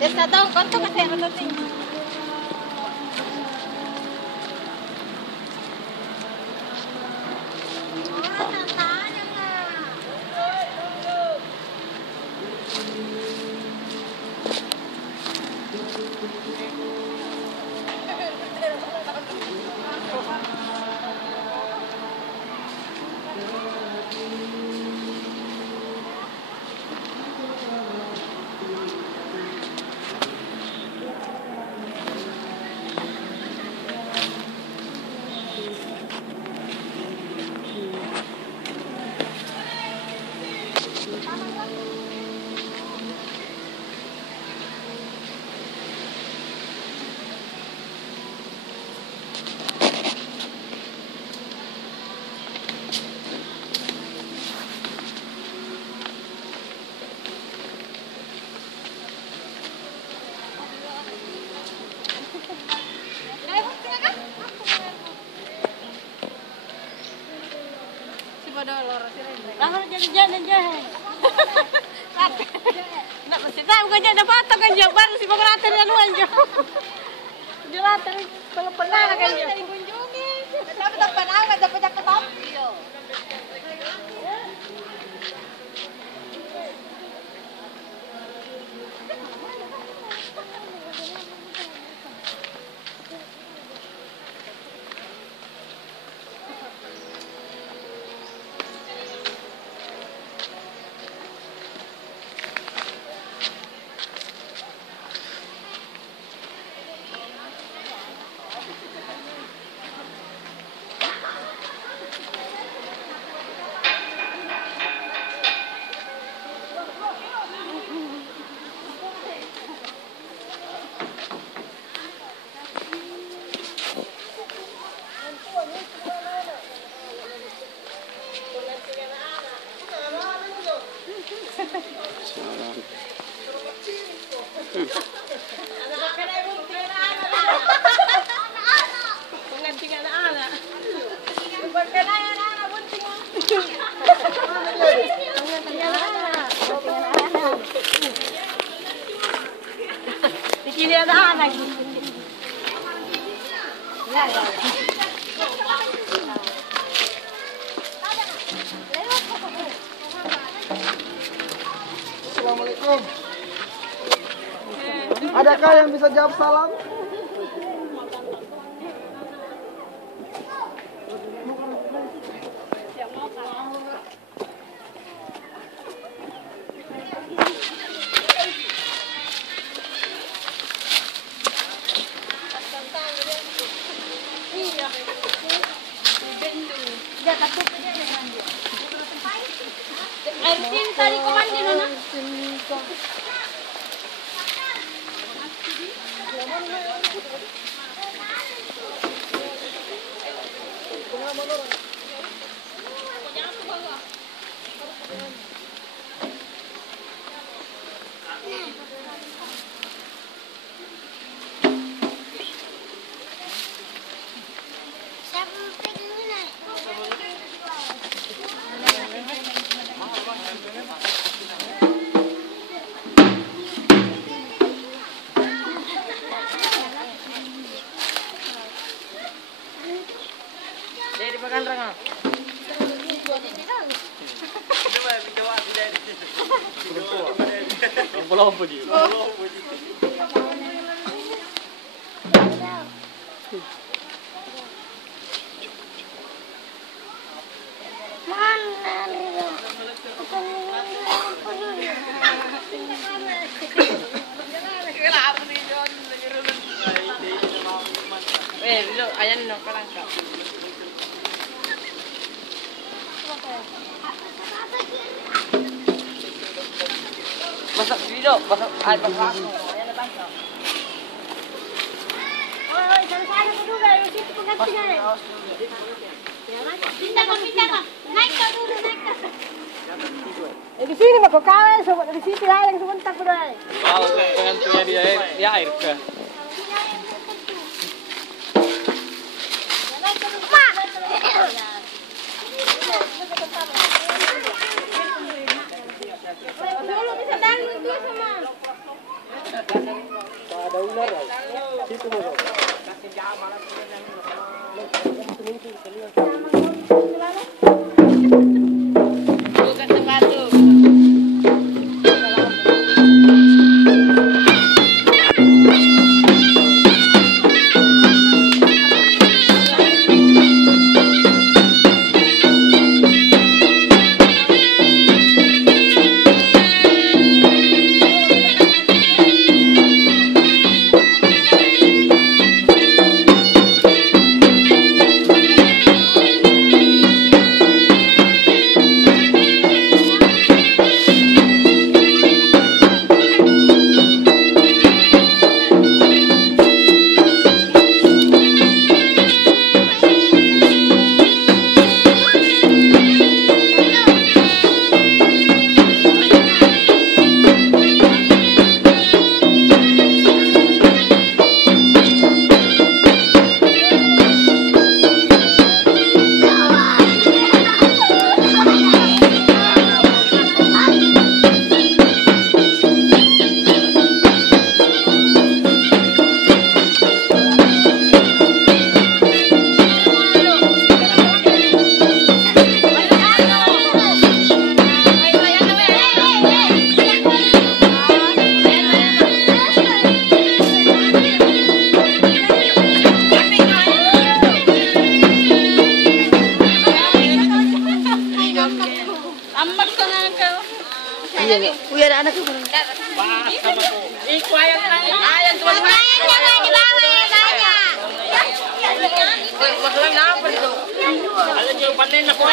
Está todo cuánto que se llama así. Lah jalan-jalan je. Nak mesti tahu kan dia dapat kan dia baru si pengrata dia luan je. Dia rata kalau pernah kan dia. Kunjungi. Dapat panang, dapat apa? Di sini ada anak. Assalamualaikum. Adakah yang bisa jawab salam? Air tinta di komandi nona. Dari makan ranga. Lompo dia. Lo ayan no kalangka. Masak video, masak air masak. Ayan bangka. Oi, sana dulu dari situ penggantian. Pindah ka. Naik ka dulu, naik ka. Di sini mah kau kawan, sobat di sini lah yang sebentar berdua. Kalau pengen dia air ke. Dulu bisa dangun tuh sama. Ada ular ya? Situ mau. Bukan sepatu. Ambak ka nga ka. Uya ada anak tuh. Ikuayan ayan tuan. Jangan di bawah ya banyak. Maglang na pa dito. Alam niyo panen na po.